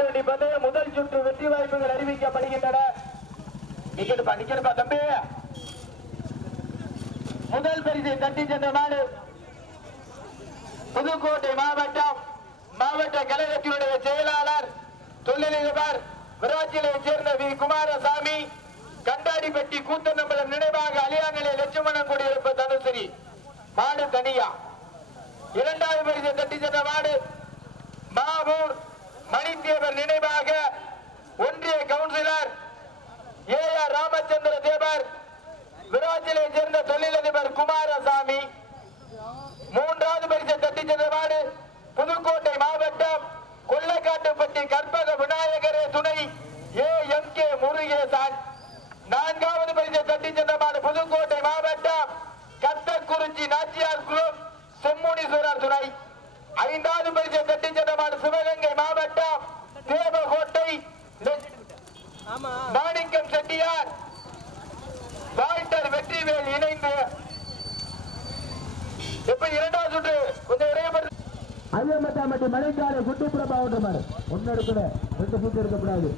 மாட்டு வண்டி பந்தய முதல் சுற்று வெற்றி வாய்ப்புகள் அறிவிக்கப்படுகின்றன. நிக்கணுப்பா தம்பி. முதல் பரிசை தட்டி சென்ற மாடு புதுக்கோட்டை மாவட்ட கழகத்தினுடைய செயலாளர் தொழிலதிபர் விராட்சியை சேர்ந்த வி குமாரசாமி, கண்டாடிப்பட்டி கூத்தநம்பலம் நினைவாக அலியாங்கலை லட்சுமணன் குடியிருப்பு தனுசரி மாடு தனியா. இரண்டாவது பரிசை தட்டி சென்ற மாடு மாவூர் மணிதேவர் நினைவாக ஒன்றிய கவுன்சிலர் ஏஆர் ராமச்சந்திர தேவர், விராட்சியை சேர்ந்த தொழிலதிபர் குமாரசாமி. மூன்றாவது பரிசை தட்டி சென்ற மாடு புதுக்கோட்டை மாவட்டம் கொள்ளக்காட்டுப்பட்டி கற்பக விநாயகரே துணை AMK முருகேசன். நான்காவது பரிசை தட்டி சென்ற மாடு புதுக்கோட்டை மாவட்டம் கத்தக்குறிச்சி நாச்சியார் குரூப் செம்முனீஸ்வரர் துணை. ஐந்தாவது பரிசை தட்டி சென்ற மாடு சிவகங்கை மாவட்டம் தேவகோட்டை மாணிக்கம் செட்டியார் வால்டர் வெற்றிவேல் இணைந்து. எப்படி இரண்டாவது சுற்று கொஞ்சம் விரைவுபடுத்த ஐயம்பட்டாம்பட்டி மலைக்காடு குட்டிப்புற மாவட்டம் ஒன்னு எடுக்கணும், 2 சுற்று எடுக்கப்படாது.